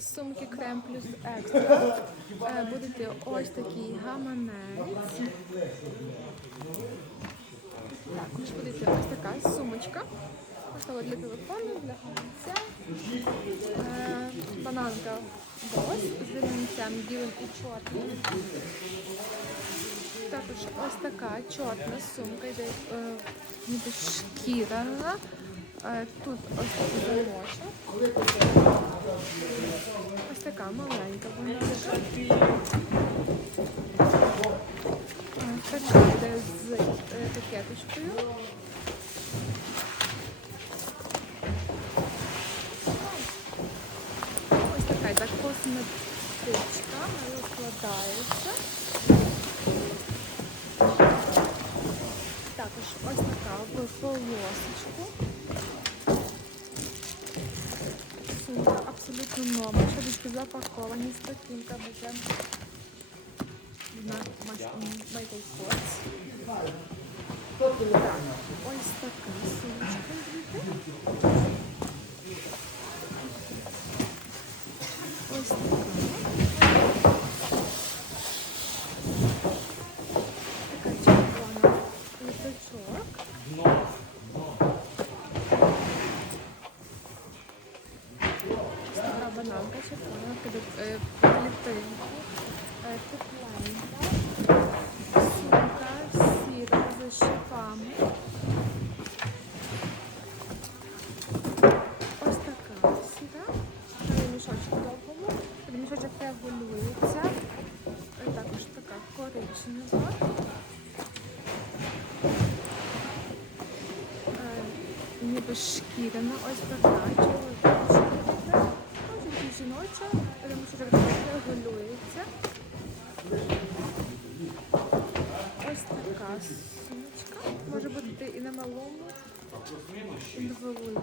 Сумки крем плюс екстра. Е, Будете ось такий гаманець. Також будете ось така сумочка. Готова для телефону, для гаманця. Е, Бананка бос з ремінцем білим і чорним. Також ось така чорна сумка, йде е, ніби шкіряна. Е, Тут ось такий замочок. Маленька. Е, Така йде з е, етикеточкою. Ось така йде косметичка, вона розкладається. Також ось така в полосочку. Нова. Шарочки запаковані з таким кабачем. На Корс. Ось така сумочка. Ось. Така червона літачок. Ось така бананка під е, е, тепленька, сумка сіра з шипами. Ось така сіра, на мішочку довгому, мішочок регулюється, Е, також така коричнева. Е, ніби шкіряна, ось така чоловіча. Ось жіноча, регулюється. Ось така сумочка. Може бути і на малому, і на великому.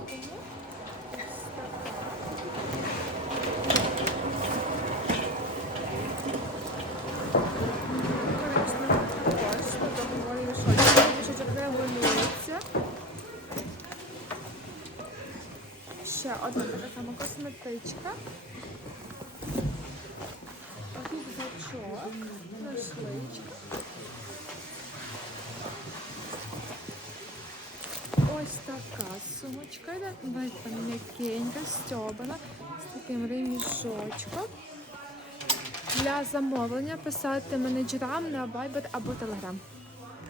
Ось така. Тут договорю, що мішочок регулюється. Ще одна така сама косметичка. Рюкзачок, нашличка. Ось така сумочка, там м'якенька, стьобана, з таким ремішочком. Для замовлення писати менеджерам на Viber або Telegram.